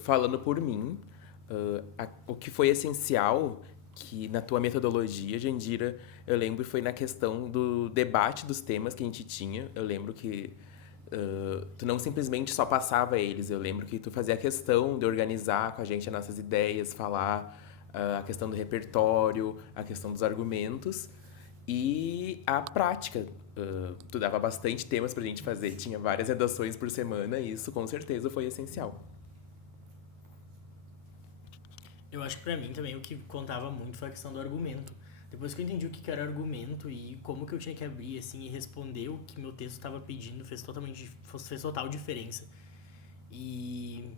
Falando por mim, o que foi essencial que na tua metodologia, Jandira, eu lembro foi na questão do debate dos temas que a gente tinha. Eu lembro que tu não simplesmente só passava eles, eu lembro que tu fazia a questão de organizar com a gente as nossas ideias, falar a questão do repertório, a questão dos argumentos e a prática. Tu dava bastante temas pra gente fazer, tinha várias redações por semana e isso com certeza foi essencial. Eu acho que pra mim também o que contava muito foi a questão do argumento. Depois que eu entendi o que era argumento e como que eu tinha que abrir, assim, e responder o que meu texto estava pedindo, fez total diferença. E,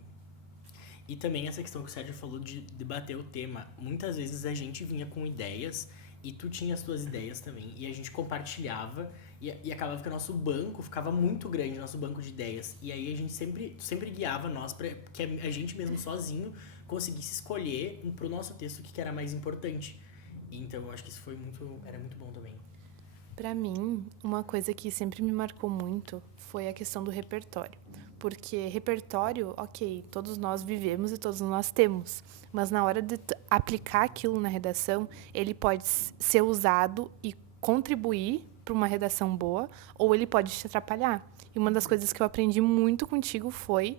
e também essa questão que o Sérgio falou de debater o tema. Muitas vezes a gente vinha com ideias e tu tinha as tuas ideias também. E a gente compartilhava e acabava que o nosso banco ficava muito grande, nosso banco de ideias. E aí a gente sempre guiava nós para que a gente mesmo sozinho conseguisse escolher pro nosso texto o que era mais importante. E então eu acho que isso era muito bom também. Para mim, uma coisa que sempre me marcou muito foi a questão do repertório. Porque repertório, ok, todos nós vivemos e todos nós temos, mas na hora de aplicar aquilo na redação, ele pode ser usado e contribuir para uma redação boa, ou ele pode te atrapalhar. E uma das coisas que eu aprendi muito contigo foi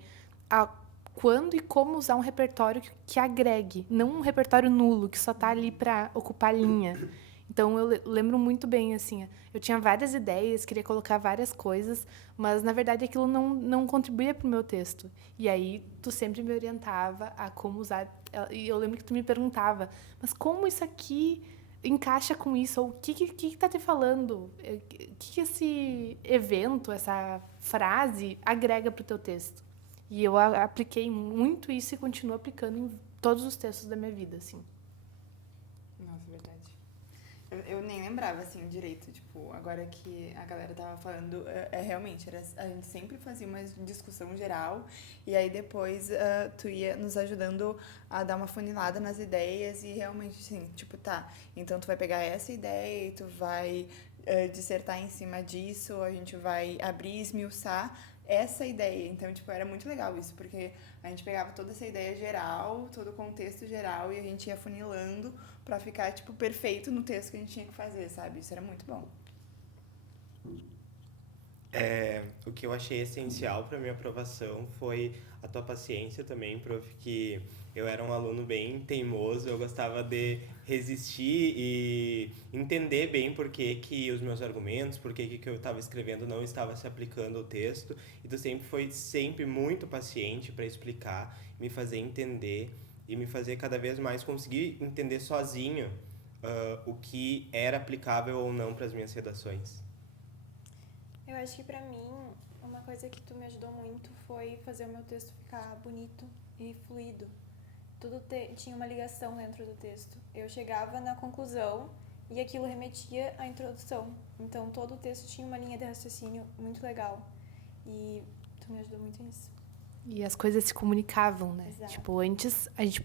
a quando e como usar um repertório que agregue, não um repertório nulo, que só está ali para ocupar linha. Então, eu lembro muito bem, assim, eu tinha várias ideias, queria colocar várias coisas, mas, na verdade, aquilo não contribuía para o meu texto. E aí, tu sempre me orientava a como usar. E eu lembro que tu me perguntava, mas como isso aqui encaixa com isso? Ou o que tá te falando? O que esse evento, essa frase, agrega para o teu texto? E eu apliquei muito isso e continuo aplicando em todos os textos da minha vida, assim. Nossa, verdade. Eu nem lembrava, assim, direito, tipo, agora que a galera tava falando, realmente, a gente sempre fazia uma discussão geral, e aí depois tu ia nos ajudando a dar uma funilada nas ideias, e realmente, assim, tipo, tá, então tu vai pegar essa ideia e tu vai dissertar em cima disso, a gente vai abrir e esmiuçar essa ideia. Então, tipo, era muito legal isso, porque a gente pegava toda essa ideia geral, todo o contexto geral, e a gente ia funilando pra ficar, tipo, perfeito no texto que a gente tinha que fazer, sabe? Isso era muito bom. O que eu achei essencial para minha aprovação foi a tua paciência também, prof, que eu era um aluno bem teimoso, eu gostava de resistir e entender bem por que os meus argumentos, por que eu estava escrevendo não estava se aplicando ao texto, e tu sempre foi muito paciente para explicar, me fazer entender e me fazer cada vez mais conseguir entender sozinho o que era aplicável ou não para as minhas redações. Eu acho que pra mim, uma coisa que tu me ajudou muito foi fazer o meu texto ficar bonito e fluido. Tudo tinha uma ligação dentro do texto. Eu chegava na conclusão e aquilo remetia à introdução. Então todo o texto tinha uma linha de raciocínio muito legal. E tu me ajudou muito nisso. E as coisas se comunicavam, né? Exato. Tipo, antes a gente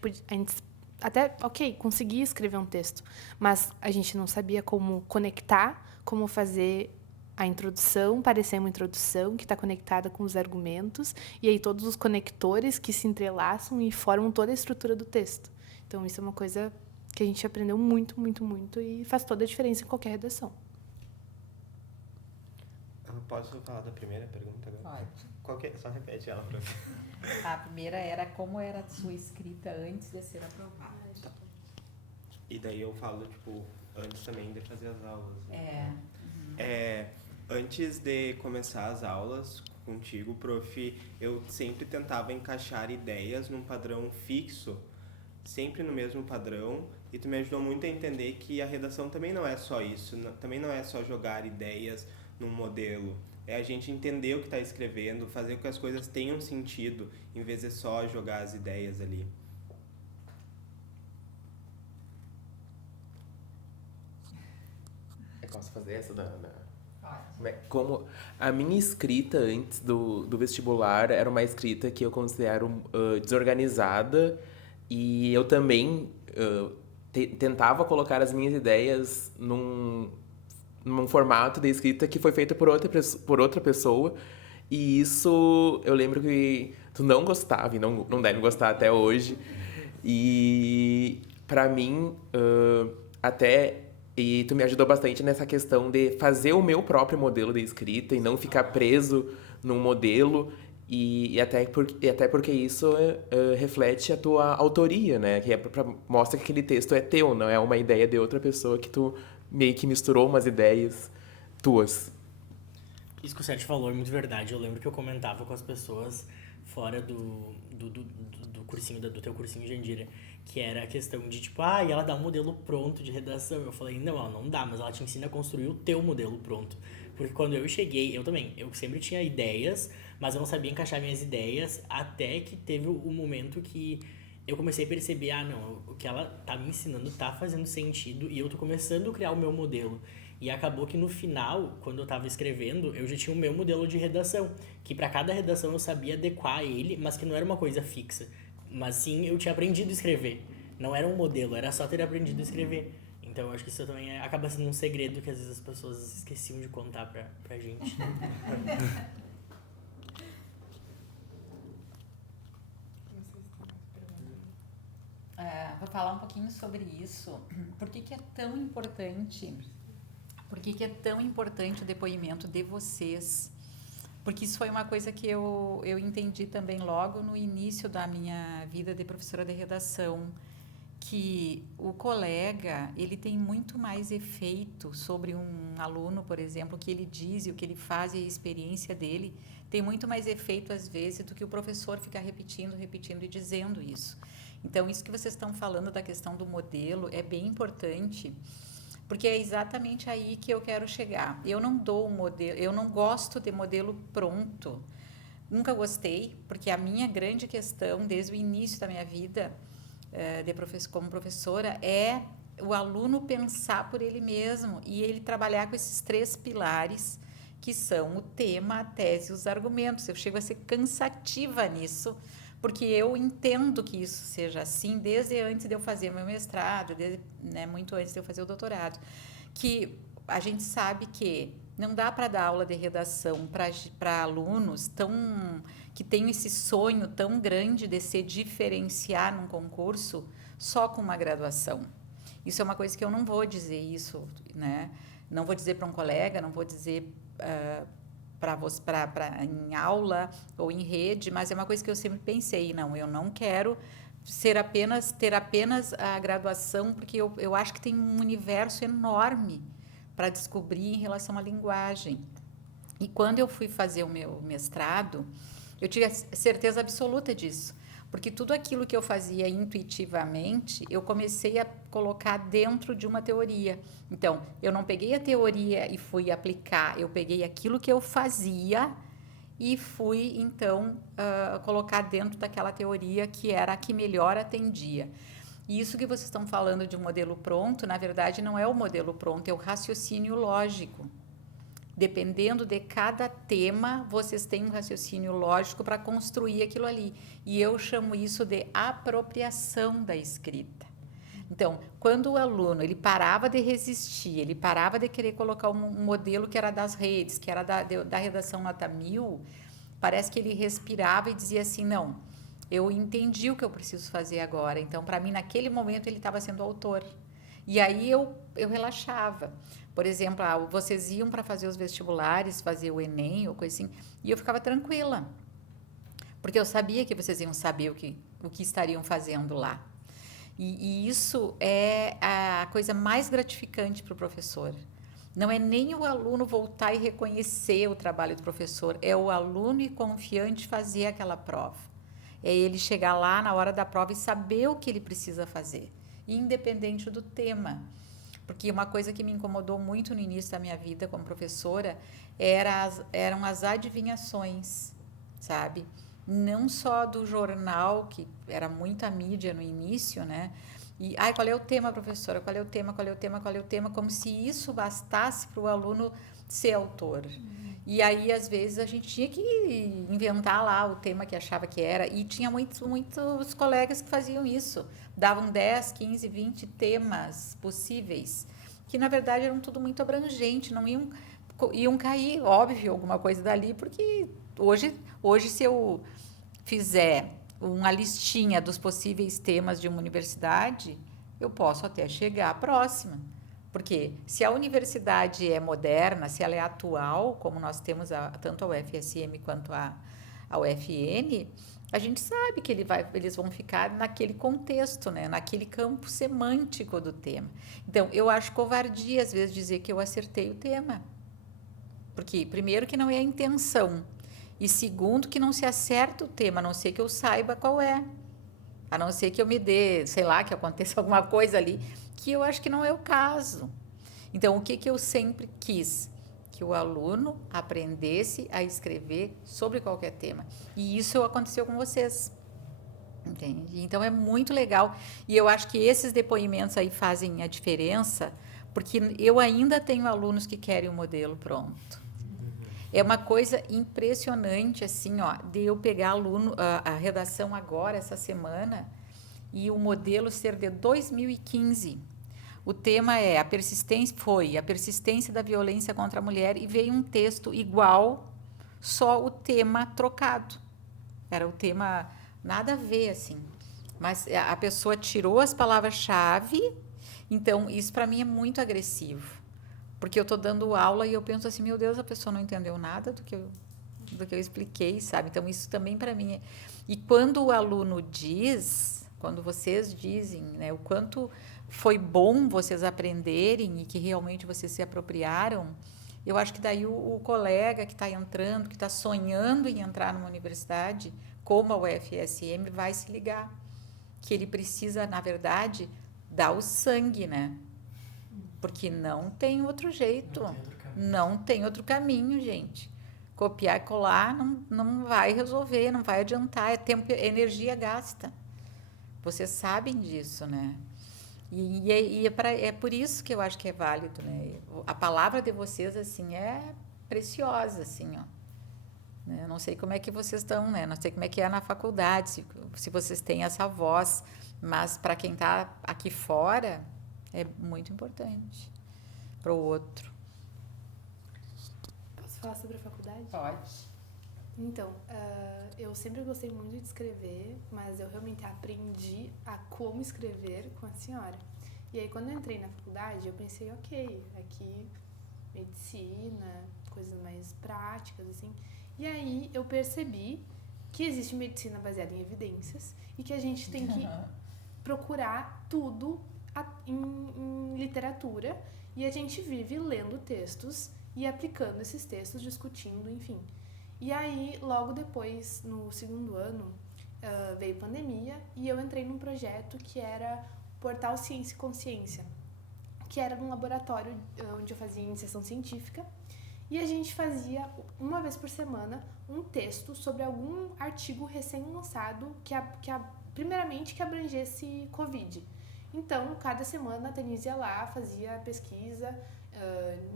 até, ok, conseguia escrever um texto, mas a gente não sabia como conectar, como fazer a introdução parecer uma introdução que está conectada com os argumentos, e aí todos os conectores que se entrelaçam e formam toda a estrutura do texto. Então, isso é uma coisa que a gente aprendeu muito, muito, muito, e faz toda a diferença em qualquer redação. Eu posso falar da primeira pergunta agora? Pode. Só repete ela pra mim. A primeira era como era a sua escrita antes de ser aprovada. E daí eu falo, tipo, antes também de fazer as aulas. É. Antes de começar as aulas contigo, prof, eu sempre tentava encaixar ideias num padrão fixo, sempre no mesmo padrão, e tu me ajudou muito a entender que a redação também não é só isso, também não é só jogar ideias num modelo, é a gente entender o que está escrevendo, fazer com que as coisas tenham sentido, em vez de só jogar as ideias ali. Posso fazer essa como a minha escrita antes do vestibular era uma escrita que eu considero desorganizada, e eu também tentava colocar as minhas ideias num formato de escrita que foi feito por outra pessoa, E isso eu lembro que tu não gostava e não deve gostar até hoje. E pra mim, até. E tu me ajudou bastante nessa questão de fazer o meu próprio modelo de escrita e não ficar preso num modelo. E até porque isso reflete a tua autoria, né? Que mostra que aquele texto é teu, não é uma ideia de outra pessoa que tu meio que misturou umas ideias tuas. Isso que o Sérgio falou é muito verdade. Eu lembro que eu comentava com as pessoas fora do cursinho, do teu cursinho de Jandira, que era a questão de, tipo, e ela dá um modelo pronto de redação. Eu falei, não, ela não dá, mas ela te ensina a construir o teu modelo pronto. Porque quando eu cheguei, eu sempre tinha ideias, mas eu não sabia encaixar minhas ideias, até que teve o momento que eu comecei a perceber, não, o que ela tá me ensinando tá fazendo sentido e eu tô começando a criar o meu modelo. E acabou que no final, quando eu tava escrevendo, eu já tinha o meu modelo de redação, que para cada redação eu sabia adequar ele, mas que não era uma coisa fixa. Mas sim, eu tinha aprendido a escrever. Não era um modelo, era só ter aprendido a escrever. Então eu acho que isso também acaba sendo um segredo que às vezes as pessoas esqueciam de contar pra gente. Vou falar um pouquinho sobre isso. Por que é tão importante? Por que é tão importante o depoimento de vocês? Porque isso foi uma coisa que eu entendi também logo no início da minha vida de professora de redação, que o colega, ele tem muito mais efeito sobre um aluno, por exemplo, o que ele diz e o que ele faz e a experiência dele tem muito mais efeito, às vezes, do que o professor ficar repetindo e dizendo isso. Então, isso que vocês estão falando da questão do modelo é bem importante, porque é exatamente aí que eu quero chegar. Eu não dou um modelo, eu não gosto de modelo pronto. Nunca gostei, porque a minha grande questão, desde o início da minha vida como professora, é o aluno pensar por ele mesmo e ele trabalhar com esses 3 pilares, que são o tema, a tese e os argumentos. Eu chego a ser cansativa nisso, porque eu entendo que isso seja assim desde antes de eu fazer meu mestrado, muito antes de eu fazer o doutorado, que a gente sabe que não dá para dar aula de redação para alunos que têm esse sonho tão grande de se diferenciar num concurso só com uma graduação. Isso é uma coisa que eu não vou dizer isso, né? Não vou dizer para um colega, não vou dizer em aula ou em rede, mas é uma coisa que eu sempre pensei, não, eu não quero ter apenas a graduação, porque eu acho que tem um universo enorme para descobrir em relação à linguagem. E quando eu fui fazer o meu mestrado, eu tive a certeza absoluta disso, porque tudo aquilo que eu fazia intuitivamente, eu comecei a colocar dentro de uma teoria. Então, eu não peguei a teoria e fui aplicar, eu peguei aquilo que eu fazia e fui, então, colocar dentro daquela teoria que era a que melhor atendia. E isso que vocês estão falando de um modelo pronto, na verdade, não é o modelo pronto, é o raciocínio lógico. Dependendo de cada tema, vocês têm um raciocínio lógico para construir aquilo ali. E eu chamo isso de apropriação da escrita. Então, quando o aluno ele parava de resistir, ele parava de querer colocar um modelo que era das redes, que era da redação nota 1000, parece que ele respirava e dizia assim, não, eu entendi o que eu preciso fazer agora. Então, para mim, naquele momento, ele estava sendo autor. E aí eu relaxava. Por exemplo, vocês iam para fazer os vestibulares, fazer o Enem ou coisa assim, e eu ficava tranquila. Porque eu sabia que vocês iam saber o que estariam fazendo lá. E isso é a coisa mais gratificante para o professor. Não é nem o aluno voltar e reconhecer o trabalho do professor, é o aluno ir confiante fazer aquela prova. É ele chegar lá na hora da prova e saber o que ele precisa fazer, independente do tema. Porque uma coisa que me incomodou muito no início da minha vida como professora eram as adivinhações, sabe? Não só do jornal, que era muita mídia no início, né? E, qual é o tema, professora? Qual é o tema? Qual é o tema? Qual é o tema? Como se isso bastasse para o aluno ser autor. E aí, às vezes, a gente tinha que inventar lá o tema que achava que era. E tinha muitos colegas que faziam isso. Davam 10, 15, 20 temas possíveis, que, na verdade, eram tudo muito abrangente. Não iam cair, óbvio, alguma coisa dali, porque Hoje, se eu fizer uma listinha dos possíveis temas de uma universidade, eu posso até chegar à próxima. Porque se a universidade é moderna, se ela é atual, como nós temos tanto a UFSM quanto a UFN, a gente sabe que eles vão ficar naquele contexto, né? Naquele campo semântico do tema. Então, eu acho covardia, às vezes, dizer que eu acertei o tema. Porque, primeiro, que não é a intenção. E, segundo, que não se acerta o tema, a não ser que eu saiba qual é. A não ser que eu me dê, sei lá, que aconteça alguma coisa ali, que eu acho que não é o caso. Então, o que eu sempre quis? Que o aluno aprendesse a escrever sobre qualquer tema. E isso aconteceu com vocês. Entende? Então, é muito legal. E eu acho que esses depoimentos aí fazem a diferença, porque eu ainda tenho alunos que querem o modelo pronto. É uma coisa impressionante, assim, ó, de eu pegar a redação agora, essa semana, e o modelo ser de 2015. O tema é a persistência da violência contra a mulher, e veio um texto igual, só o tema trocado. Era o tema nada a ver, assim. Mas a pessoa tirou as palavras-chave, então isso para mim é muito agressivo. Porque eu estou dando aula e eu penso assim, meu Deus, a pessoa não entendeu nada do que eu expliquei, sabe? Então, isso também para mim é... E quando o aluno diz, quando vocês dizem, né, o quanto foi bom vocês aprenderem e que realmente vocês se apropriaram, eu acho que daí o colega que está entrando, que está sonhando em entrar numa universidade, como a UFSM, vai se ligar. Que ele precisa, na verdade, dar o sangue, né? Porque não tem outro jeito. Não tem outro caminho, gente. Copiar e colar não vai resolver, não vai adiantar. É tempo, energia gasta. Vocês sabem disso, né? E é por isso que eu acho que é válido, né? A palavra de vocês, assim, é preciosa, assim, ó. Eu não sei como é que vocês estão, né? Não sei como é que é na faculdade, se vocês têm essa voz. Mas para quem está aqui fora, é muito importante para o outro. Posso falar sobre a faculdade? Pode. Então, eu sempre gostei muito de escrever, mas eu realmente aprendi a como escrever com a senhora. E aí, quando eu entrei na faculdade, eu pensei, ok, aqui medicina, coisas mais práticas, assim. E aí, eu percebi que existe medicina baseada em evidências e que a gente tem que procurar tudo em literatura, e a gente vive lendo textos e aplicando esses textos, discutindo, enfim. E aí, logo depois, no segundo ano, veio pandemia e eu entrei num projeto que era o Portal Ciência e Consciência, que era num laboratório onde eu fazia iniciação científica, e a gente fazia, uma vez por semana, um texto sobre algum artigo recém-lançado primeiramente que abrangesse Covid. Então, cada semana a Denise ia lá, fazia pesquisa,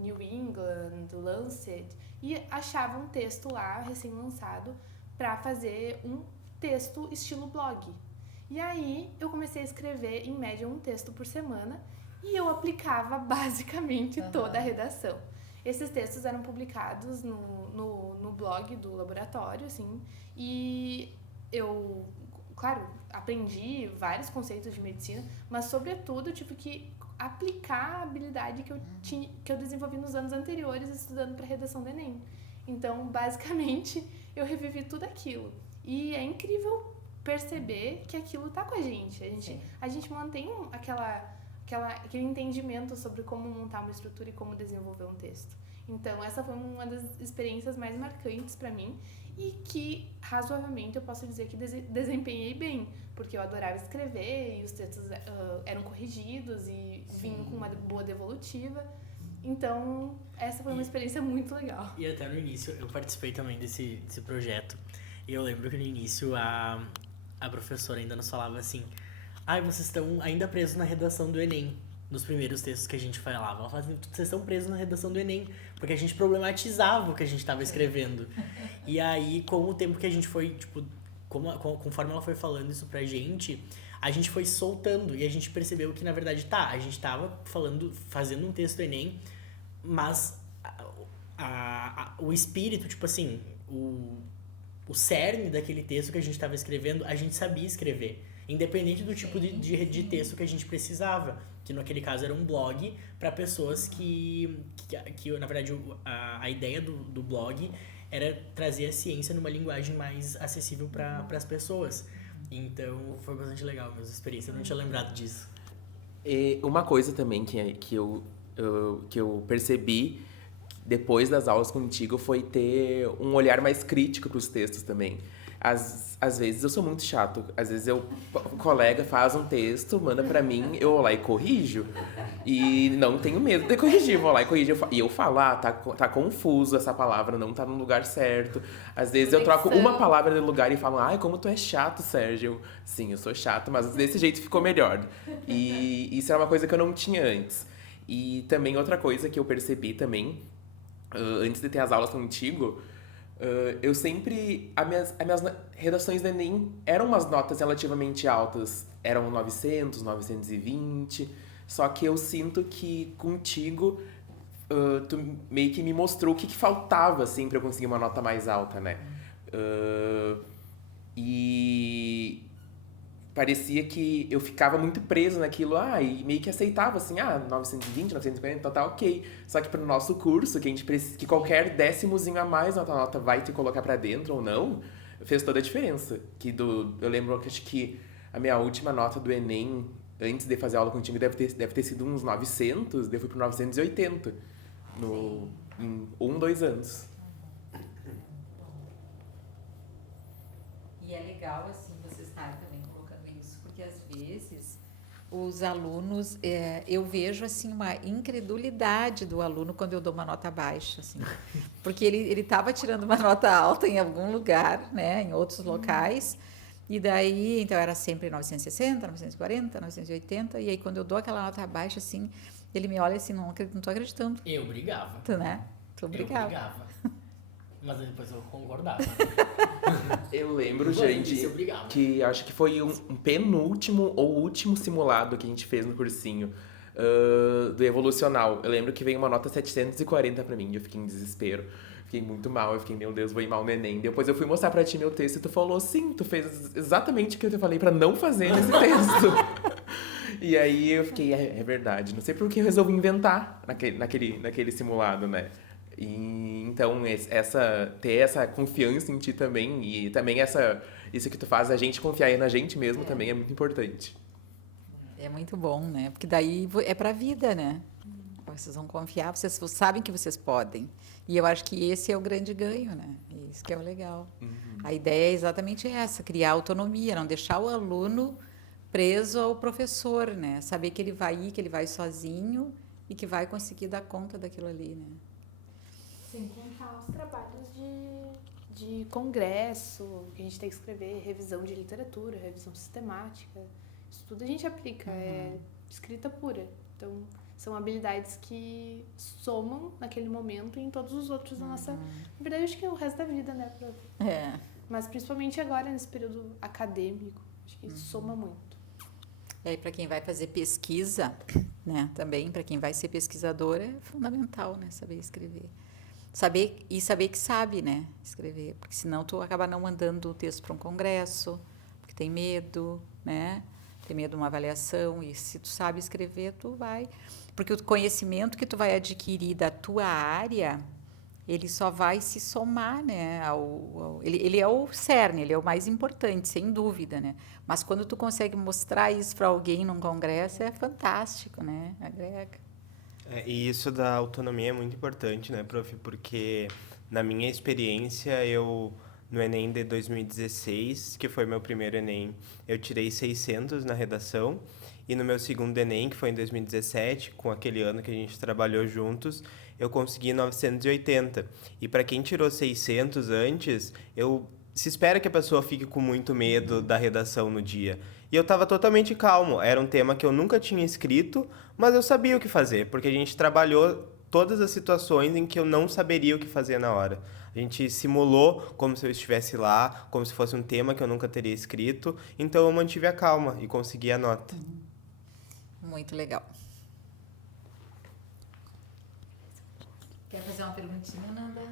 New England, Lancet, e achava um texto lá, recém-lançado, para fazer um texto estilo blog. E aí, eu comecei a escrever, em média, um texto por semana, e eu aplicava basicamente toda a redação. Esses textos eram publicados no blog do laboratório, assim, e eu, claro, aprendi vários conceitos de medicina, mas, sobretudo, eu tive que aplicar a habilidade que eu desenvolvi nos anos anteriores estudando para a redação do Enem. Então, basicamente, eu revivi tudo aquilo. E é incrível perceber que aquilo tá com a gente. A gente mantém aquele entendimento sobre como montar uma estrutura e como desenvolver um texto. Então, essa foi uma das experiências mais marcantes para mim e que, razoavelmente, eu posso dizer que desempenhei bem, porque eu adorava escrever e os textos eram corrigidos e vinham com uma boa devolutiva. Então, essa foi uma experiência muito legal. E até no início, eu participei também desse projeto. E eu lembro que no início a professora ainda nos falava assim: vocês estão ainda presos na redação do Enem. Nos primeiros textos que a gente falava. Ela falava assim: vocês estão presos na redação do Enem. Porque a gente problematizava o que a gente estava escrevendo. E aí, com o tempo que a gente foi, tipo, conforme ela foi falando isso pra gente, a gente foi soltando. E a gente percebeu que, na verdade, a gente estava fazendo um texto do Enem, mas o espírito, tipo assim, o cerne daquele texto que a gente estava escrevendo, a gente sabia escrever. Independente do tipo de texto que a gente precisava. Que naquele caso era um blog para pessoas que, na verdade, a ideia do blog era trazer a ciência numa linguagem mais acessível para as pessoas. Então, foi bastante legal a minha experiência. Eu não tinha lembrado disso. E uma coisa também que eu percebi depois das aulas contigo foi ter um olhar mais crítico para os textos também. Às vezes eu sou muito chato. Às vezes o colega faz um texto, manda pra mim, eu vou lá e corrijo. E não tenho medo de corrigir, vou lá e corrijo. E eu falo, tá confuso essa palavra, não tá no lugar certo. Às vezes eu troco uma palavra de lugar e falo, ai, como tu é chato, Sérgio. Sim, eu sou chato, mas desse jeito ficou melhor. E isso era uma coisa que eu não tinha antes. E também outra coisa que eu percebi também, antes de ter as aulas contigo, eu sempre... As minhas redações do Enem eram umas notas relativamente altas. Eram 900, 920. Só que eu sinto que contigo, tu meio que me mostrou o que faltava, assim, pra eu conseguir uma nota mais alta, né? E parecia que eu ficava muito preso naquilo, e meio que aceitava, assim, 920, 940, tá ok. Só que pro nosso curso, que a gente precisa, que qualquer décimozinho a mais na tua nota vai te colocar pra dentro ou não, fez toda a diferença. Eu lembro que acho que a minha última nota do Enem, antes de fazer aula contigo, deve ter sido uns 900, daí eu fui pro 980, em 2 anos. E é legal, assim, vocês estarem também colocando isso, porque às vezes os alunos, eu vejo, assim, uma incredulidade do aluno quando eu dou uma nota baixa, assim, porque ele estava tirando uma nota alta em algum lugar, né, em outros locais, e daí, então, era sempre 960, 940, 980, e aí quando eu dou aquela nota baixa, assim, ele me olha assim, não tô acreditando. Eu brigava. Tu, né? Tu brigava. Eu brigava. Mas depois eu concordava. Eu lembro, gente, que acho que foi um penúltimo ou último simulado que a gente fez no cursinho do Evolucional. Eu lembro que veio uma nota 740 pra mim, e eu fiquei em desespero. Fiquei muito mal, eu fiquei, meu Deus, vou ir mal no Enem. Depois eu fui mostrar pra ti meu texto e tu falou, sim, tu fez exatamente o que eu te falei pra não fazer nesse texto. E aí eu fiquei, é verdade, não sei por que eu resolvi inventar naquele simulado, né? E, então, ter essa confiança em ti também, e também isso que tu faz, a gente confiar na gente mesmo também é muito importante. É muito bom, né? Porque daí é pra vida, né? Vocês vão confiar, vocês sabem que vocês podem. E eu acho que esse é o grande ganho, né? Isso que é o legal. Uhum. A ideia é exatamente essa, criar autonomia, não deixar o aluno preso ao professor, né? Saber que ele vai ir, que ele vai sozinho e que vai conseguir dar conta daquilo ali, né? Sem contar os trabalhos de congresso, que a gente tem que escrever, revisão de literatura, revisão sistemática. Isso tudo a gente aplica, é escrita pura. Então, são habilidades que somam naquele momento e em todos os outros da nossa... Na verdade, acho que é o resto da vida, né, prof? Mas principalmente agora, nesse período acadêmico, acho que isso soma muito. E aí, para quem vai fazer pesquisa, né, também, para quem vai ser pesquisador, é fundamental, né, saber escrever. Saber que sabe, né, escrever, porque senão tu acaba não mandando o texto para um congresso, porque tem medo, né, tem medo de uma avaliação, e se tu sabe escrever, tu vai... Porque o conhecimento que tu vai adquirir da tua área, ele só vai se somar, né, ele é o cerne, ele é o mais importante, sem dúvida, né, mas quando tu consegue mostrar isso para alguém num congresso, é fantástico, né, agrega. E isso da autonomia é muito importante, né, prof? Porque na minha experiência, no Enem de 2016, que foi meu primeiro Enem, eu tirei 600 na redação, e no meu segundo Enem, que foi em 2017, com aquele ano que a gente trabalhou juntos, eu consegui 980. E para quem tirou 600 antes, se espera que a pessoa fique com muito medo da redação no dia. E eu estava totalmente calmo. Era um tema que eu nunca tinha escrito, mas eu sabia o que fazer, porque a gente trabalhou todas as situações em que eu não saberia o que fazer na hora. A gente simulou como se eu estivesse lá, como se fosse um tema que eu nunca teria escrito. Então eu mantive a calma e consegui a nota. Muito legal. Quer fazer uma perguntinha, Nanda?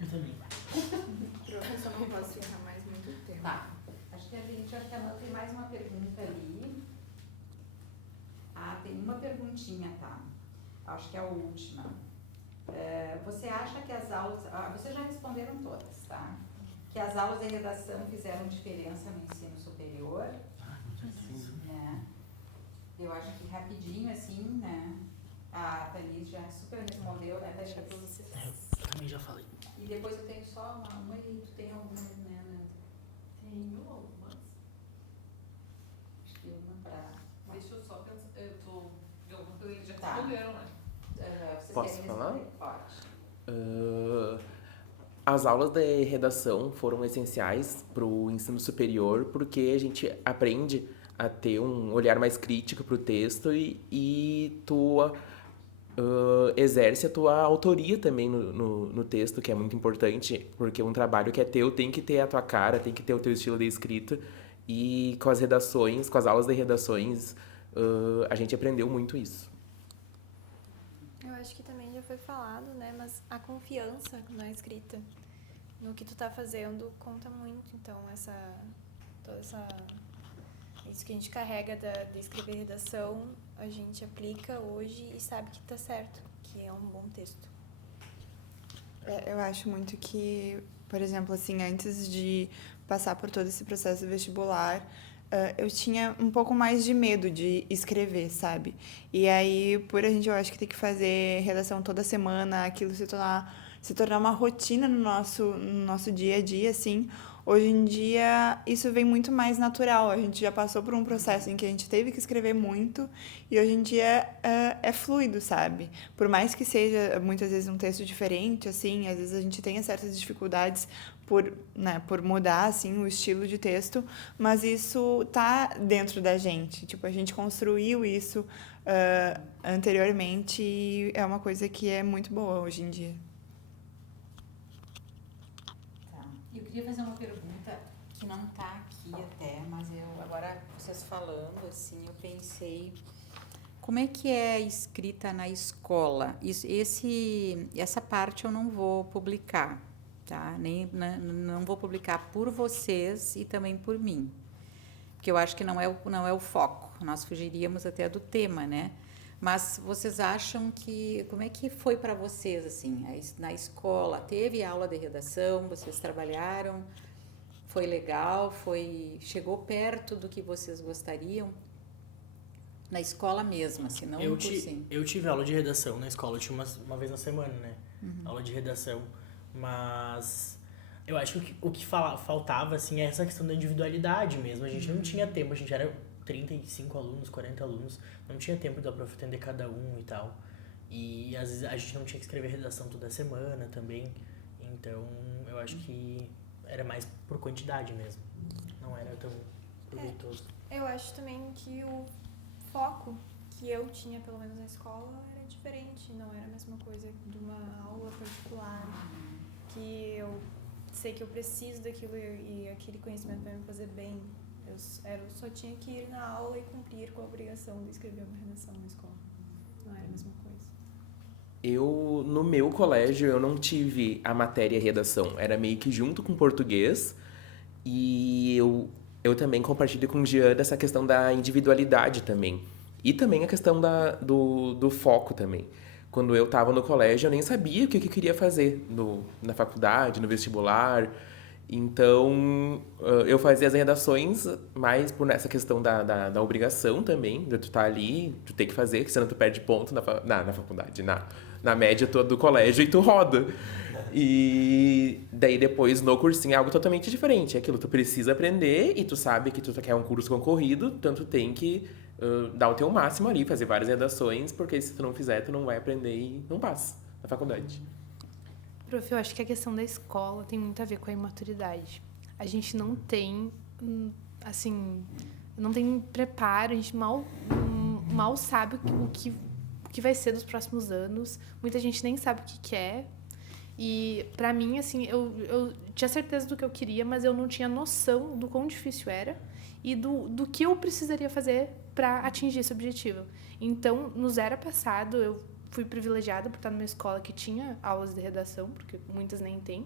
Eu também. Eu só não posso ficar mais muito tempo. Tá. Acho que a gente tem mais uma pergunta ali. Ah, tem uma perguntinha, tá? Acho que é a última. Você acha que as aulas... vocês já responderam todas, tá? Que as aulas de redação fizeram diferença no ensino superior? Né? Eu acho que rapidinho, assim, né? A Thaís já super respondeu, né, Thaís? Eu também já falei. E depois eu tenho só uma e tu tem alguma, né? Tenho algumas. Acho que uma pra... Deixa eu só pensar. Eu tô. De alguma coisa eles já Tá. responderam, né? Vocês Posso querem falar? responder? Pode. As aulas de redação foram essenciais para o ensino superior porque a gente aprende a ter um olhar mais crítico para o texto e tu exerce a tua autoria também no texto, que é muito importante, porque um trabalho que é teu tem que ter a tua cara, tem que ter o teu estilo de escrita. E com as redações, com as aulas de redações, a gente aprendeu muito isso. Eu acho que também já foi falado, né? Mas a confiança na escrita, no que tu tá fazendo, conta muito. Então, isso que a gente carrega de escrever redação, a gente aplica hoje e sabe que tá certo, que é um bom texto. Eu acho muito que, por exemplo, assim, antes de passar por todo esse processo vestibular, eu tinha um pouco mais de medo de escrever, sabe? E aí, por a gente, eu acho que tem que fazer redação toda semana, aquilo se tornar uma rotina no nosso dia a dia, assim. Hoje em dia, isso vem muito mais natural. A gente já passou por um processo em que a gente teve que escrever muito e hoje em dia é fluido, sabe? Por mais que seja, muitas vezes, um texto diferente, assim, às vezes a gente tenha certas dificuldades por mudar, assim, o estilo de texto, mas isso tá dentro da gente. Tipo, a gente construiu isso anteriormente e é uma coisa que é muito boa hoje em dia. Eu queria fazer uma pergunta que não está aqui até, mas agora vocês falando, assim, eu pensei, como é que é a escrita na escola? Essa parte eu não vou publicar, tá? Não vou publicar por vocês e também por mim, porque eu acho que não é o foco, nós fugiríamos até do tema, né? Mas vocês acham como é que foi para vocês, assim, na escola? Teve aula de redação, vocês trabalharam, foi legal, chegou perto do que vocês gostariam? Na escola mesmo, assim, não no cursinho. Eu tive aula de redação na escola, eu tinha uma vez na semana, né? Aula de redação, mas eu acho que o que faltava, assim, é essa questão da individualidade mesmo. A gente não tinha tempo, a gente era 35 alunos, 40 alunos, não tinha tempo da prof atender cada um e tal. E às vezes a gente não tinha que escrever redação toda semana também. Então eu acho que era mais por quantidade mesmo. Não era tão proveitoso. Eu acho também que o foco que eu tinha, pelo menos na escola, era diferente. Não era a mesma coisa de uma aula particular. Que eu sei que eu preciso daquilo e aquele conhecimento vai me fazer bem. Eu só tinha que ir na aula e cumprir com a obrigação de escrever uma redação na escola. Não era a mesma coisa. No meu colégio, eu não tive a matéria redação. Era meio que junto com português. E eu também compartilho com o Jean dessa questão da individualidade também. E também a questão do foco também. Quando eu estava no colégio, eu nem sabia o que eu queria fazer na faculdade, no vestibular. Então, eu fazia as redações mais por essa questão da obrigação também, de tu estar ali, tu ter que fazer, que senão tu perde ponto na faculdade, na média toda do colégio e tu roda. E daí depois no cursinho é algo totalmente diferente. É aquilo, tu precisa aprender e tu sabe que tu quer um curso concorrido, então tu tem que dar o teu máximo ali, fazer várias redações, porque se tu não fizer, tu não vai aprender e não passa na faculdade. Prof, eu acho que a questão da escola tem muito a ver com a imaturidade. A gente não tem, assim, não tem preparo, a gente mal sabe o que vai ser dos próximos anos. Muita gente nem sabe o que quer. E, pra mim, assim, eu tinha certeza do que eu queria, mas eu não tinha noção do quão difícil era e do que eu precisaria fazer para atingir esse objetivo. Então, no zero passado, eu fui privilegiada por estar numa escola que tinha aulas de redação, porque muitas nem têm.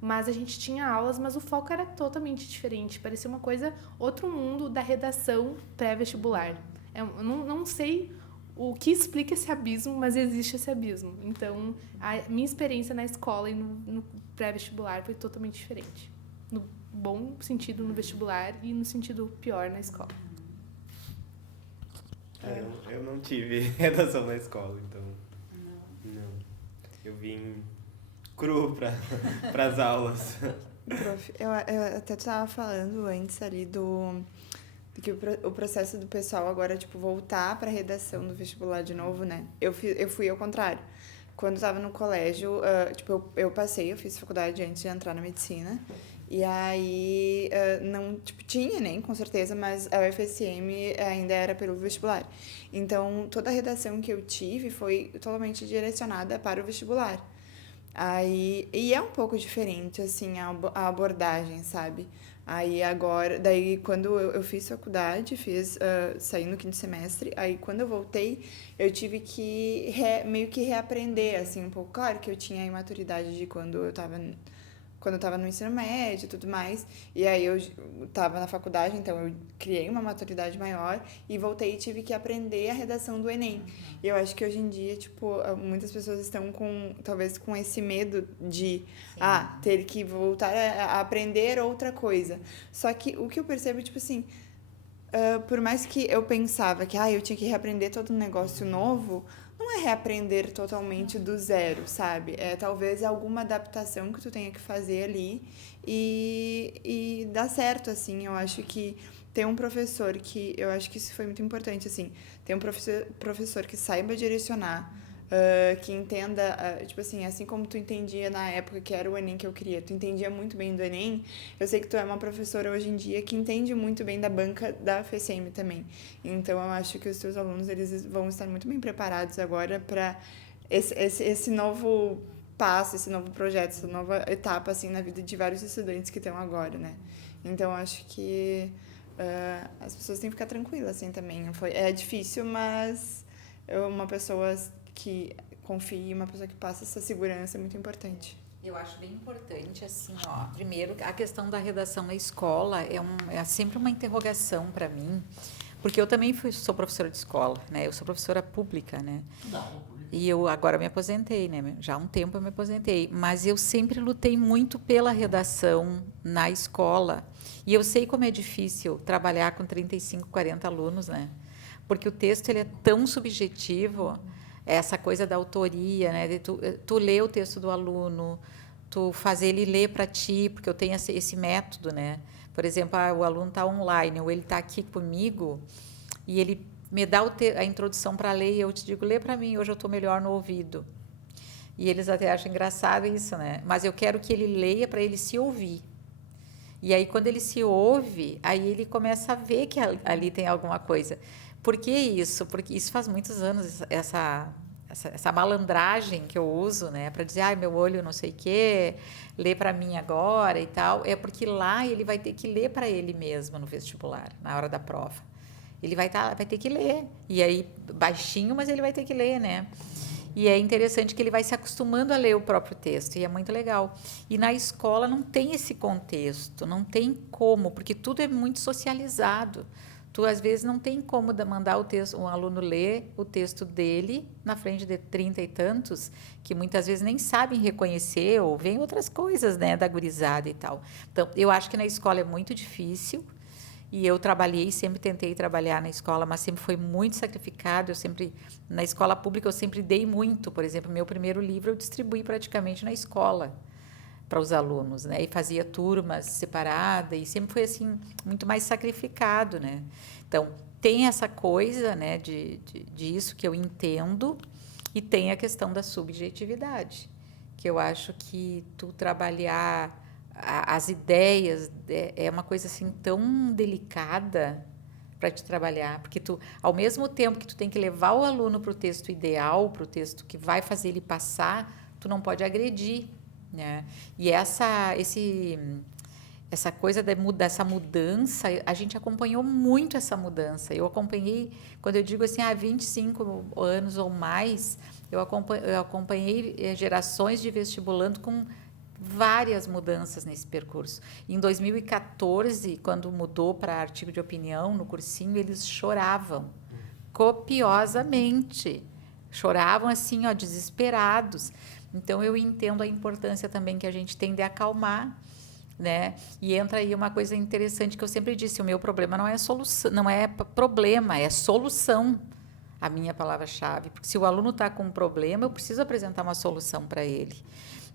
Mas a gente tinha aulas, mas o foco era totalmente diferente. Parecia uma coisa, outro mundo da redação pré-vestibular. Eu não sei o que explica esse abismo, mas existe esse abismo. Então, a minha experiência na escola e no pré-vestibular foi totalmente diferente. No bom sentido no vestibular e no sentido pior na escola. Eu não tive redação na escola, então... Não. Eu vim cru pras aulas. Prof, eu até estava falando antes ali do que o processo do pessoal agora, tipo, voltar para a redação do vestibular de novo, né? Eu fui ao contrário. Quando eu estava no colégio, eu fiz faculdade antes de entrar na medicina. E aí, não, tipo, tinha, né, com certeza, mas a UFSM ainda era pelo vestibular. Então, toda a redação que eu tive foi totalmente direcionada para o vestibular. Aí, e é um pouco diferente, assim, a abordagem, sabe? Aí agora, daí quando eu fiz faculdade, saí no 5º semestre, aí quando eu voltei, eu tive que meio que reaprender, assim, um pouco. Claro que eu tinha a imaturidade de quando eu tava no ensino médio e tudo mais, e aí eu tava na faculdade, então eu criei uma maturidade maior e voltei e tive que aprender a redação do Enem. E eu acho que hoje em dia, tipo, muitas pessoas estão talvez com esse medo de, ter que voltar a aprender outra coisa. Só que o que eu percebo, tipo assim, por mais que eu pensava que, eu tinha que reaprender todo um negócio novo, não é reaprender totalmente do zero, sabe? É talvez alguma adaptação que tu tenha que fazer ali e dá certo, assim. Eu acho que ter um professor eu acho que isso foi muito importante, assim. Ter um professor que saiba direcionar, que entenda, tipo assim, assim como tu entendia na época que era o Enem que eu queria, tu entendia muito bem do Enem, eu sei que tu é uma professora hoje em dia que entende muito bem da banca da FSM também. Então, eu acho que os teus alunos, eles vão estar muito bem preparados agora para esse novo passo, esse novo projeto, essa nova etapa, assim, na vida de vários estudantes que estão agora, né? Então, eu acho que as pessoas têm que ficar tranquilas, assim, também. É difícil, mas uma pessoa que confie, uma pessoa que passa essa segurança é muito importante. Eu acho bem importante, assim, primeiro, a questão da redação na escola é sempre uma interrogação para mim, porque eu também sou professora de escola, né? Eu sou professora pública, né? E eu agora me aposentei, né? Já há um tempo eu me aposentei, mas eu sempre lutei muito pela redação na escola. E eu sei como é difícil trabalhar com 35, 40 alunos, né? Porque o texto ele é tão subjetivo, essa coisa da autoria, né? De tu ler o texto do aluno, tu fazer ele ler para ti, porque eu tenho esse método, né? Por exemplo, o aluno está online, ou ele está aqui comigo, e ele me dá a introdução para ler, e eu te digo, lê para mim, hoje eu estou melhor no ouvido. E eles até acham engraçado isso, né? Mas eu quero que ele leia para ele se ouvir. E aí, quando ele se ouve, aí ele começa a ver que ali tem alguma coisa. Por que isso? Porque isso faz muitos anos, essa malandragem que eu uso, né? Para dizer, meu olho não sei o quê, lê para mim agora e tal. É porque lá ele vai ter que ler para ele mesmo no vestibular, na hora da prova. Ele vai ter que ler. E aí, baixinho, mas ele vai ter que ler, né? E é interessante que ele vai se acostumando a ler o próprio texto, e é muito legal. E na escola não tem esse contexto, não tem como, porque tudo é muito socializado. Tu, às vezes, não tem como mandar um aluno ler o texto dele na frente de 30 e tantos, que muitas vezes nem sabem reconhecer, ou veem outras coisas, né, da gurizada e tal. Então, eu acho que na escola é muito difícil, e eu sempre tentei trabalhar na escola, mas sempre foi muito sacrificado. Na escola pública, eu sempre dei muito. Por exemplo, meu primeiro livro eu distribuí praticamente na escola para os alunos, né? E fazia turmas separadas, e sempre foi assim, muito mais sacrificado, né? Então, tem essa coisa, né, disso que eu entendo, e tem a questão da subjetividade, que eu acho que tu trabalhar as ideias é uma coisa assim tão delicada para te trabalhar, porque tu, ao mesmo tempo que tu tem que levar o aluno para o texto ideal, para o texto que vai fazer ele passar, tu não pode agredir, né? E essa coisa dessa mudança, a gente acompanhou muito essa mudança. Eu acompanhei, quando eu digo assim, há 25 anos ou mais, eu acompanhei gerações de vestibulando com várias mudanças nesse percurso. Em 2014, quando mudou para artigo de opinião no cursinho, eles choravam copiosamente. Choravam assim, ó, desesperados. Então, eu entendo a importância também que a gente tem de acalmar, né? E entra aí uma coisa interessante que eu sempre disse, o meu problema não é solução, não é problema, é solução, a minha palavra-chave. Porque se o aluno está com um problema, eu preciso apresentar uma solução para ele.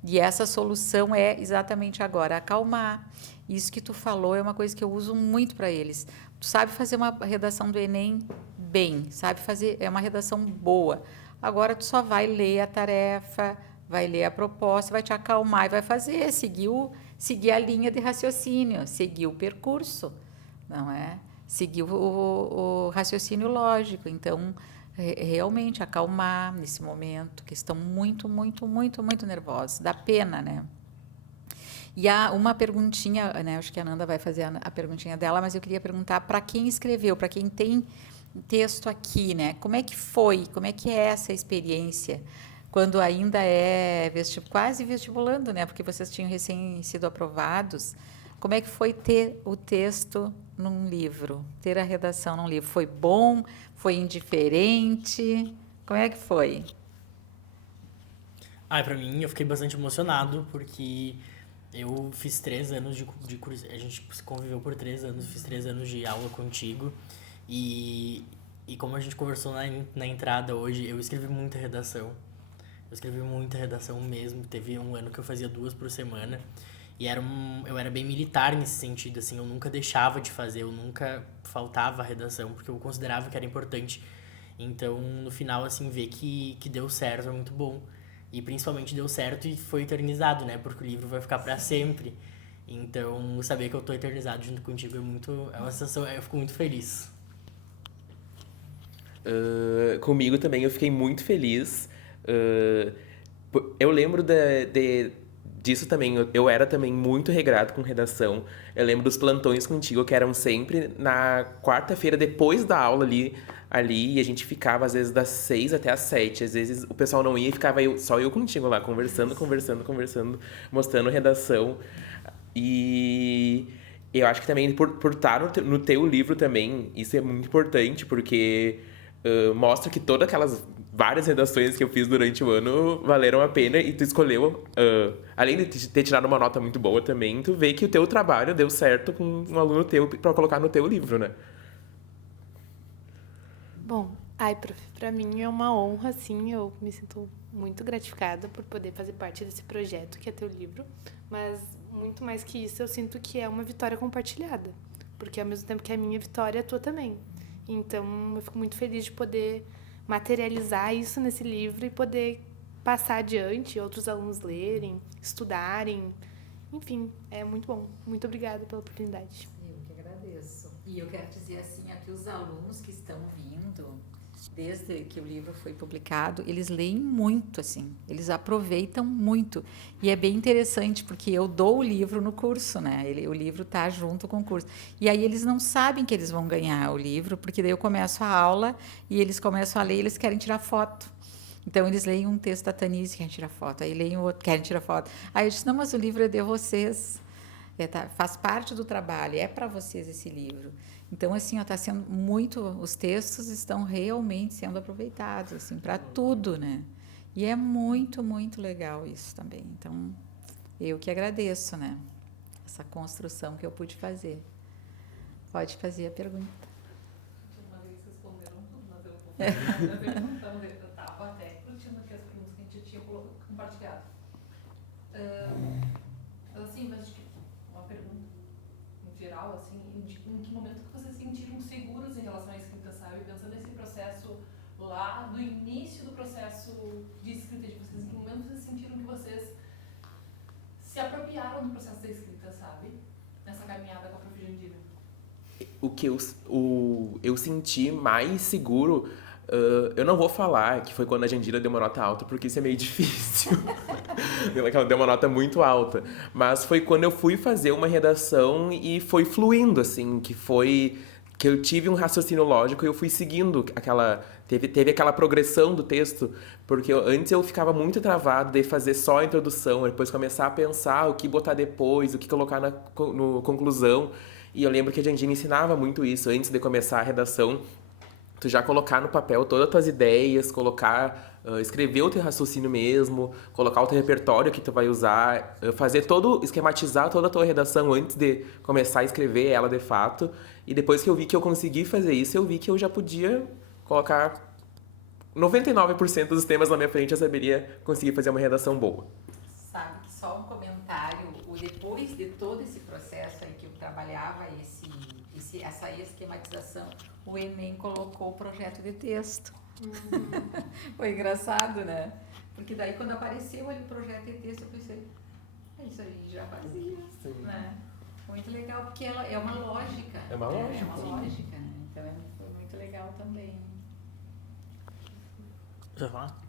E essa solução é exatamente agora, acalmar. Isso que tu falou é uma coisa que eu uso muito para eles. Tu sabe fazer uma redação do Enem bem, sabe fazer, é uma redação boa. Agora tu só vai ler a tarefa, vai ler a proposta, vai te acalmar e vai fazer, seguir a linha de raciocínio, seguir o percurso, não é? Seguir o raciocínio lógico. Então, realmente acalmar nesse momento, que estão muito, muito, muito, muito nervosos. Dá pena, né? E há uma perguntinha, né? Acho que a Nanda vai fazer a perguntinha dela, mas eu queria perguntar para quem escreveu, para quem tem texto aqui, né? Como é que foi? Como é que é essa experiência? Quando ainda é quase vestibulando, né? Porque vocês tinham recém sido aprovados. Como é que foi ter o texto num livro? Ter a redação num livro? Foi bom? Foi indiferente? Como é que foi? Pra mim, eu fiquei bastante emocionado, porque eu fiz 3 anos de curso. A gente conviveu por 3 anos, fiz 3 anos de aula contigo. E como a gente conversou na entrada hoje, eu escrevi muita redação. Eu escrevi muita redação mesmo. Teve um ano que eu fazia 2 por semana. E eu era bem militar nesse sentido, assim. Eu nunca deixava de fazer, eu nunca faltava a redação, porque eu considerava que era importante. Então, no final, assim, ver que deu certo é muito bom. E principalmente deu certo e foi eternizado, né? Porque o livro vai ficar para sempre. Então, saber que eu tô eternizado junto contigo é uma sensação, eu fico muito feliz. Comigo também eu fiquei muito feliz. Eu lembro disso também. Eu era também muito regrado com redação. Eu lembro dos plantões contigo, que eram sempre na quarta-feira, depois da aula ali, e a gente ficava, às vezes, das 6 até as 7. Às vezes o pessoal não ia e ficava só eu contigo lá, conversando, mostrando redação. E eu acho que também por estar no teu livro também, isso é muito importante, porque mostra que todas aquelas várias redações que eu fiz durante o ano valeram a pena, e tu escolheu, além de ter tirado uma nota muito boa também, tu vê que o teu trabalho deu certo com um aluno teu pra colocar no teu livro, né? Bom, prof, pra mim é uma honra, assim, eu me sinto muito gratificada por poder fazer parte desse projeto que é teu livro, mas muito mais que isso, eu sinto que é uma vitória compartilhada, porque ao mesmo tempo que é a minha vitória, é a tua também. Então, eu fico muito feliz de poder materializar isso nesse livro e poder passar adiante, outros alunos lerem, estudarem. Enfim, é muito bom. Muito obrigada pela oportunidade. Eu que agradeço. E eu quero dizer assim, aqui os alunos que estão vindo, desde que o livro foi publicado, eles leem muito, assim, eles aproveitam muito. E é bem interessante, porque eu dou o livro no curso, né? O livro está junto com o curso. E aí eles não sabem que eles vão ganhar o livro, porque daí eu começo a aula e eles começam a ler e eles querem tirar foto. Então, eles leem um texto da Tanise, querem tirar foto. Aí leem o outro, querem tirar foto. Aí eu disse, não, mas o livro é de vocês. Faz parte do trabalho, é para vocês esse livro. Então, assim, está sendo muito... Os textos estão realmente sendo aproveitados, assim, para tudo, né? E é muito, muito legal isso também. Então, eu que agradeço, né? Essa construção que eu pude fazer. Pode fazer a pergunta. Uma vez responderam tudo, nós perguntamos, eu estava até curtindo aqui as perguntas que a gente tinha compartilhado. Assim, mas acho que uma pergunta em geral, assim, em que momento que vocês se sentiram seguros em relação à escrita, sabe? Pensando nesse processo lá, do início do processo de escrita de vocês, em que momento vocês sentiram que vocês se apropriaram do processo da escrita, sabe? Nessa caminhada com a Prof. Jandira. O que eu senti mais seguro Eu não vou falar que foi quando a Jandira deu uma nota alta, porque isso é meio difícil. Ela deu uma nota muito alta. Mas foi quando eu fui fazer uma redação e foi fluindo, assim, que eu tive um raciocínio lógico e eu fui seguindo aquela... Teve aquela progressão do texto, porque antes eu ficava muito travado de fazer só a introdução, depois começar a pensar o que botar depois, o que colocar no conclusão. E eu lembro que a Jandira ensinava muito isso, antes de começar a redação, tu já colocar no papel todas as tuas ideias, escrever o teu raciocínio mesmo, colocar o teu repertório que tu vai usar, esquematizar toda a tua redação antes de começar a escrever ela de fato. E depois que eu vi que eu consegui fazer isso, eu vi que eu já podia colocar 99% dos temas na minha frente, eu saberia conseguir fazer uma redação boa. Sabe que só um comentário, depois de todo esse processo aí que eu trabalhava essa esquematização, o Enem colocou o projeto de texto. Foi engraçado, né? Porque daí quando apareceu ali o projeto de texto, eu pensei, isso aí já fazia, né? Muito legal, porque ela é uma lógica. É uma lógica. É uma lógica, né? Então foi muito legal também. Já falar?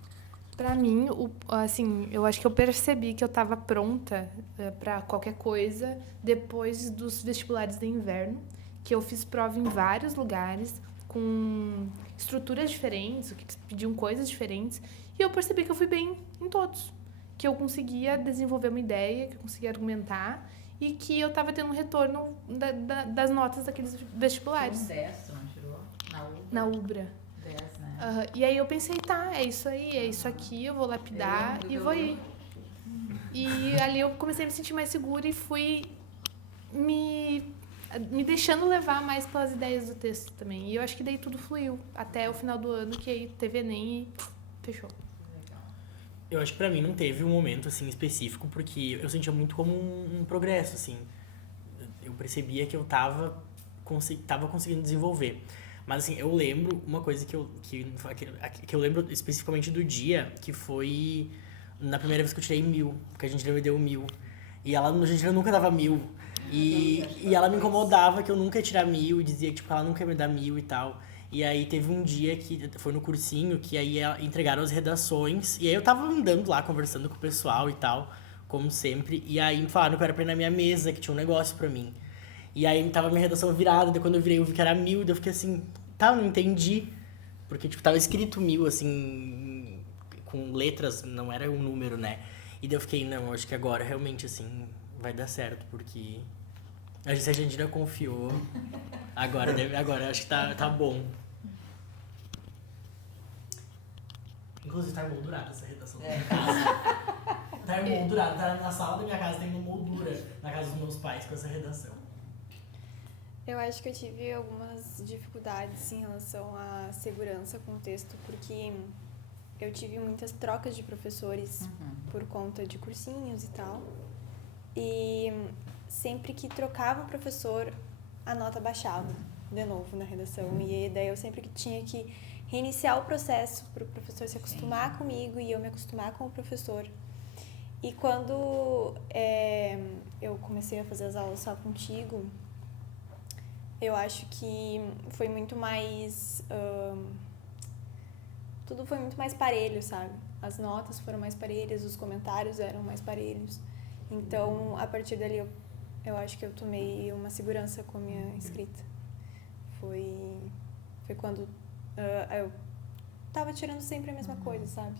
Pra mim, assim, eu acho que eu percebi que eu estava pronta para qualquer coisa depois dos vestibulares de inverno, que eu fiz prova em vários lugares, com estruturas diferentes, que pediam coisas diferentes, e eu percebi que eu fui bem em todos. Que eu conseguia desenvolver uma ideia, que eu conseguia argumentar, e que eu estava tendo um retorno das notas daqueles vestibulares. 10, tu não tirou? Na UBRA. 10, né? E aí eu pensei, tá, é isso aí, é isso aqui, eu vou lapidar e vou ir. E ali eu comecei a me sentir mais segura e fui me deixando levar mais pelas ideias do texto também. E eu acho que daí tudo fluiu até o final do ano, que aí teve Enem e fechou. Eu acho que pra mim não teve um momento, assim, específico, porque eu sentia muito como um progresso, assim. Eu percebia que eu tava conseguindo desenvolver. Mas, assim, eu lembro uma coisa que eu lembro especificamente do dia, que foi na primeira vez que eu tirei 1000, porque a gente me deu 1000. E a gente nunca dava 1000. E ela me incomodava que eu nunca ia tirar 1000 e dizia que, tipo, ela nunca ia me dar 1000 e tal. E aí teve um dia que foi no cursinho, que aí entregaram as redações. E aí eu tava andando lá, conversando com o pessoal e tal, como sempre. E aí me falaram que eu era pra ir na minha mesa, que tinha um negócio pra mim. E aí tava minha redação virada, daí quando eu virei eu vi que era 1000, daí eu fiquei assim, tá, eu não entendi. Porque, tipo, tava escrito 1000, assim, com letras, não era um número, né? E daí eu fiquei, não, acho que agora realmente, assim, vai dar certo, porque se a Jandira confiou, agora acho que tá bom. Inclusive, tá emoldurada essa redação da minha casa. Tá emoldurada, tá na sala da minha casa, tem uma moldura na casa dos meus pais com essa redação. Eu acho que eu tive algumas dificuldades em relação à segurança com o texto, porque eu tive muitas trocas de professores por conta de cursinhos e tal. E sempre que trocava o professor, a nota baixava de novo na redação. E daí eu sempre tinha que reiniciar o processo para o professor se acostumar comigo e eu me acostumar com o professor. E quando eu comecei a fazer as aulas só contigo, eu acho que foi muito mais... tudo foi muito mais parelho, sabe? As notas foram mais parelhas, os comentários eram mais parelhos. Então, a partir dali, eu acho que eu tomei uma segurança com a minha escrita. Foi quando eu tava tirando sempre a mesma coisa, sabe?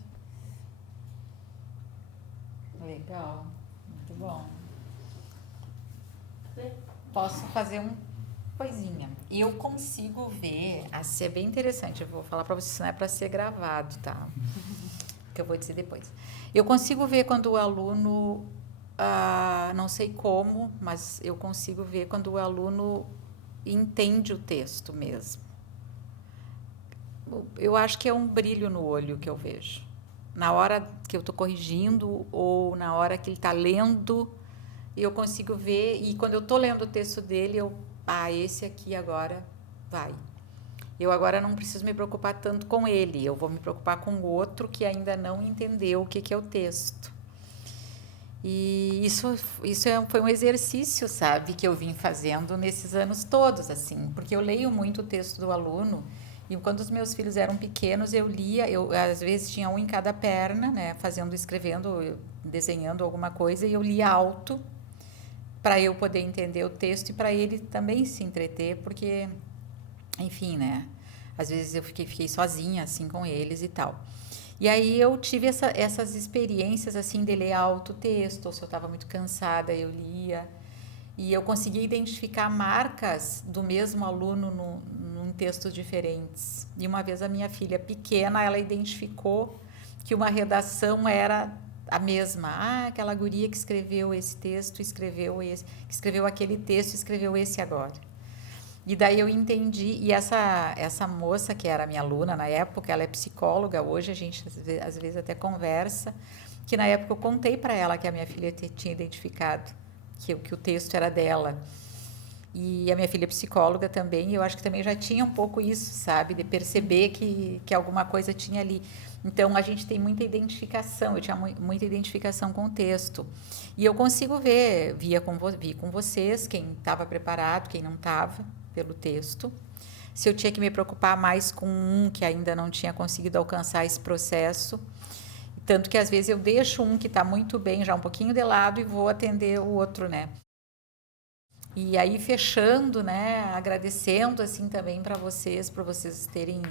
Legal, muito bom. Posso fazer uma coisinha. E eu consigo ver, assim, é bem interessante, eu vou falar para vocês, não é para ser gravado, tá? Que eu vou dizer depois. Eu consigo ver quando o aluno, não sei como, mas eu consigo ver quando o aluno entende o texto mesmo. Eu acho que é um brilho no olho que eu vejo. Na hora que eu estou corrigindo ou na hora que ele está lendo, eu consigo ver. E quando eu estou lendo o texto dele, esse aqui agora vai. Eu agora não preciso me preocupar tanto com ele. Eu vou me preocupar com o outro que ainda não entendeu o que é o texto. E isso foi um exercício, sabe, que eu vim fazendo nesses anos todos, assim. Porque eu leio muito o texto do aluno E quando os meus filhos eram pequenos, eu lia, eu às vezes tinha um em cada perna, né, escrevendo, desenhando alguma coisa, e eu lia alto para eu poder entender o texto e para ele também se entreter, porque, enfim, né, às vezes eu fiquei sozinha, assim, com eles e tal. E aí eu tive essas experiências, assim, de ler alto o texto, ou se eu estava muito cansada, eu lia. E eu consegui identificar marcas do mesmo aluno em textos diferentes. E uma vez a minha filha pequena, ela identificou que uma redação era a mesma. Ah, aquela guria que escreveu esse texto, que escreveu aquele texto, escreveu esse agora. E daí eu entendi, e essa moça que era minha aluna na época, ela é psicóloga, hoje a gente às vezes até conversa, que na época eu contei para ela que a minha filha tinha identificado que o texto era dela. E a minha filha é psicóloga também, e eu acho que também já tinha um pouco isso, sabe, de perceber que alguma coisa tinha ali. Então, a gente tem muita identificação, eu tinha muita identificação com o texto. E eu consigo ver, vi com vocês, quem estava preparado, quem não estava, pelo texto. Se eu tinha que me preocupar mais com um que ainda não tinha conseguido alcançar esse processo. Tanto que, às vezes, eu deixo um que está muito bem, já um pouquinho de lado, e vou atender o outro, né? E aí, fechando, né, agradecendo, assim, também para vocês terem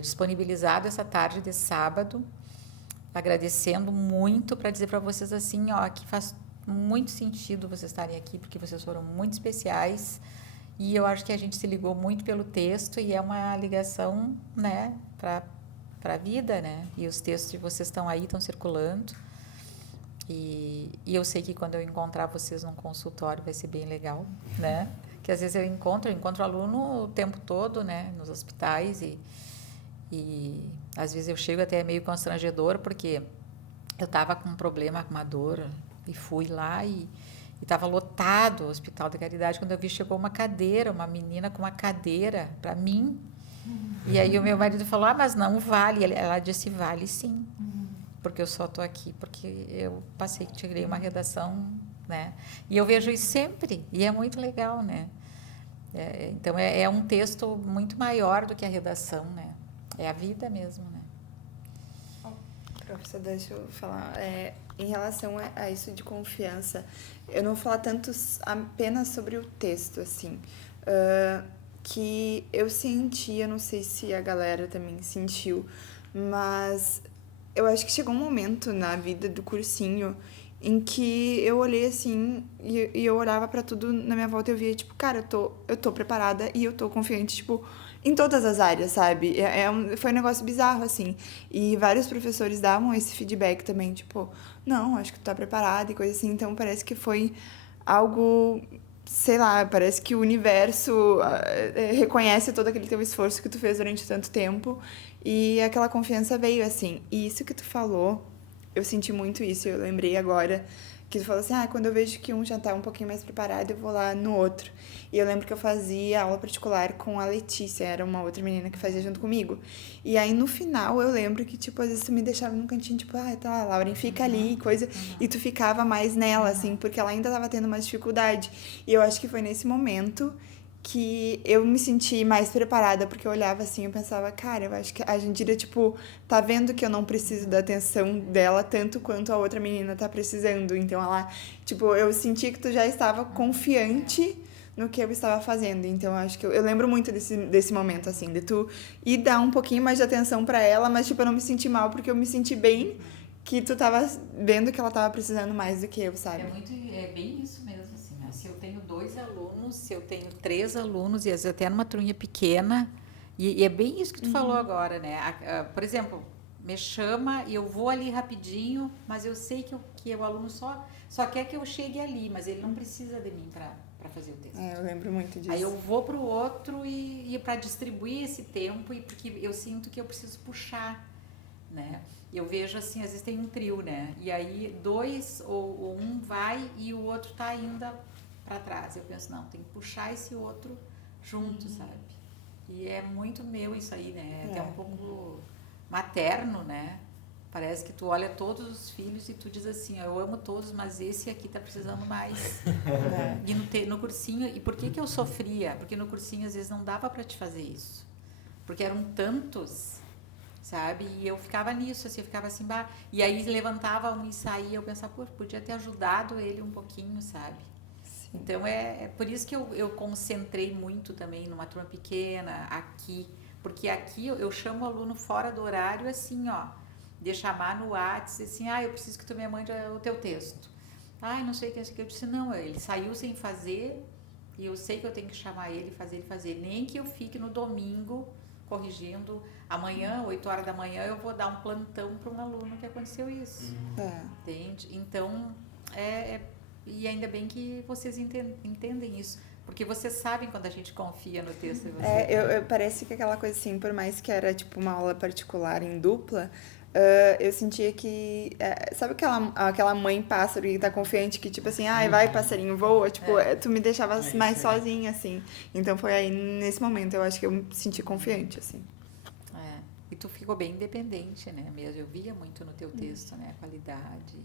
disponibilizado essa tarde de sábado, agradecendo muito, para dizer para vocês, assim, ó, que faz muito sentido vocês estarem aqui, porque vocês foram muito especiais, e eu acho que a gente se ligou muito pelo texto, e é uma ligação, né, para a vida, né, e os textos de vocês estão aí, estão circulando, e eu sei que quando eu encontrar vocês num consultório vai ser bem legal, né, que às vezes eu encontro aluno o tempo todo, né, nos hospitais, e às vezes eu chego até meio constrangedor, porque eu estava com um problema, com uma dor, e fui lá e estava lotado o Hospital da Caridade. Quando eu vi, chegou uma menina com uma cadeira para mim. E aí o meu marido falou, mas não vale. Ela disse, vale sim, porque eu só estou aqui porque eu tirei uma redação, né? E eu vejo isso sempre, e é muito legal, né? Então, é um texto muito maior do que a redação, né? É a vida mesmo, né? Professor, deixa eu falar. Em relação a isso de confiança, eu não vou falar tanto apenas sobre o texto, assim, que eu senti, eu não sei se a galera também sentiu, mas eu acho que chegou um momento na vida do cursinho em que eu olhei assim e eu olhava pra tudo na minha volta e eu via, tipo, cara, eu tô preparada e eu tô confiante, tipo, em todas as áreas, sabe? Foi um negócio bizarro, assim. E vários professores davam esse feedback também, tipo, não, acho que tu tá preparada e coisa assim. Então, parece que foi algo, sei lá, parece que o universo reconhece todo aquele teu esforço que tu fez durante tanto tempo. E aquela confiança veio, assim. E isso que tu falou, eu senti muito isso. Eu lembrei agora que tu falou assim, quando eu vejo que um já tá um pouquinho mais preparado, eu vou lá no outro. E eu lembro que eu fazia aula particular com a Letícia, era uma outra menina que fazia junto comigo. E aí, no final, eu lembro que, tipo, às vezes tu me deixava num cantinho, tipo, tá, Lauren, fica ali, coisa. E tu ficava mais nela, assim, porque ela ainda tava tendo uma dificuldade. E eu acho que foi nesse momento que eu me senti mais preparada, porque eu olhava assim, eu pensava, cara, eu acho que a Jandira, tipo, tá vendo que eu não preciso da atenção dela tanto quanto a outra menina tá precisando. Então, ela, tipo, eu senti que tu já estava confiante no que eu estava fazendo. Então, eu acho que eu lembro muito desse momento, assim, de tu ir dar um pouquinho mais de atenção pra ela, mas, tipo, eu não me senti mal, porque eu me senti bem que tu tava vendo que ela tava precisando mais do que eu, sabe? É bem isso mesmo, assim, né? Se eu tenho 2 alunos, se eu tenho 3 alunos, e às vezes até numa turminha pequena, e é bem isso que tu falou agora, né? Por exemplo, me chama e eu vou ali rapidinho, mas eu sei que o aluno só quer que eu chegue ali, mas ele não precisa de mim para fazer o texto. Eu lembro muito disso. Aí eu vou para o outro e para distribuir esse tempo, e porque eu sinto que eu preciso puxar, né? Eu vejo assim, às vezes tem um trio, né? E aí 2 ou um vai e o outro tá ainda para trás. Eu penso, não, tem que puxar esse outro junto, sabe? E é muito meu isso aí, né? Até um pouco materno, né? Parece que tu olha todos os filhos e tu diz assim, eu amo todos, mas esse aqui tá precisando mais. E no cursinho, e por que eu sofria? Porque no cursinho às vezes não dava para te fazer isso. porque eram tantos, sabe? E eu ficava nisso, assim, eu ficava assim, bah, e aí levantava um e saía, eu pensava, pô, podia ter ajudado ele um pouquinho, sabe? Então, é por isso que eu concentrei muito também numa turma pequena, aqui, porque aqui eu chamo o aluno fora do horário, assim, ó, de chamar no WhatsApp, assim, eu preciso que tu me mande o teu texto. Não sei o que, eu disse, não, ele saiu sem fazer, e eu sei que eu tenho que chamar ele, fazer, nem que eu fique no domingo corrigindo, amanhã, 8 horas da manhã, eu vou dar um plantão para um aluno que aconteceu isso, entende? Então, e ainda bem que vocês entendem isso, porque vocês sabem quando a gente confia no texto de vocês. Parece que aquela coisa assim, por mais que era tipo uma aula particular em dupla, eu sentia que, sabe aquela mãe pássaro que tá confiante que tipo assim, vai passarinho, voa, tipo, tu me deixava mais sozinha, assim. Então foi aí, nesse momento, eu acho que eu me senti confiante, assim. E tu ficou bem independente, né, mesmo, eu via muito no teu texto, né, a qualidade.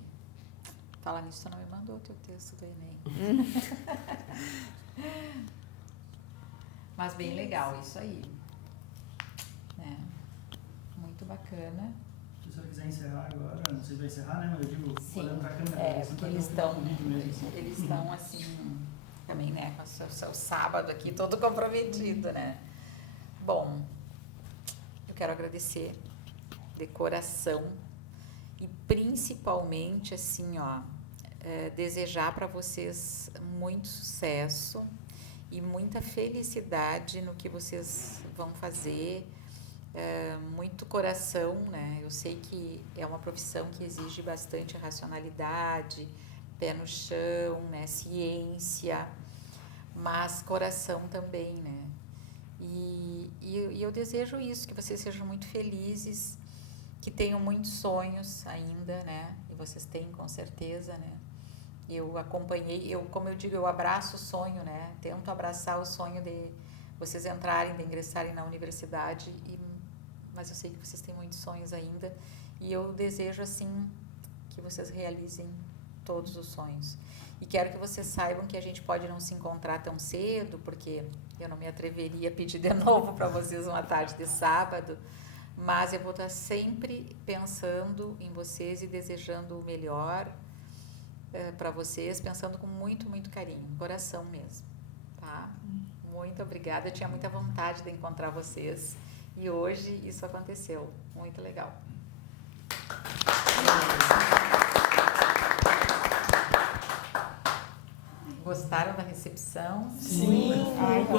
Falar nisso, tu não me mandou o teu texto do Enem. Mas bem legal, isso aí. Muito bacana. Se a senhora quiser encerrar agora, não sei se vai encerrar, né? Mas eu digo, sim, olhando pra câmera. porque eles estão assim, também, né, com o seu sábado aqui todo comprometido, né? Bom, eu quero agradecer de coração e principalmente, assim, ó, desejar para vocês muito sucesso e muita felicidade no que vocês vão fazer, muito coração, né? Eu sei que é uma profissão que exige bastante racionalidade, pé no chão, né? Ciência, mas coração também, né? E eu desejo isso, que vocês sejam muito felizes, que tenham muitos sonhos ainda, né? E vocês têm, com certeza, né? Eu acompanhei, como eu digo, eu abraço o sonho, né? Tento abraçar o sonho de vocês entrarem, de ingressarem na universidade, mas eu sei que vocês têm muitos sonhos ainda, e eu desejo, assim, que vocês realizem todos os sonhos. E quero que vocês saibam que a gente pode não se encontrar tão cedo, porque eu não me atreveria a pedir de novo para vocês uma tarde de sábado, mas eu vou estar sempre pensando em vocês e desejando o melhor para vocês, pensando com muito, muito carinho, coração mesmo, tá? Muito obrigada, eu tinha muita vontade de encontrar vocês e hoje isso aconteceu, muito legal. Gostaram da recepção? Sim. Muito.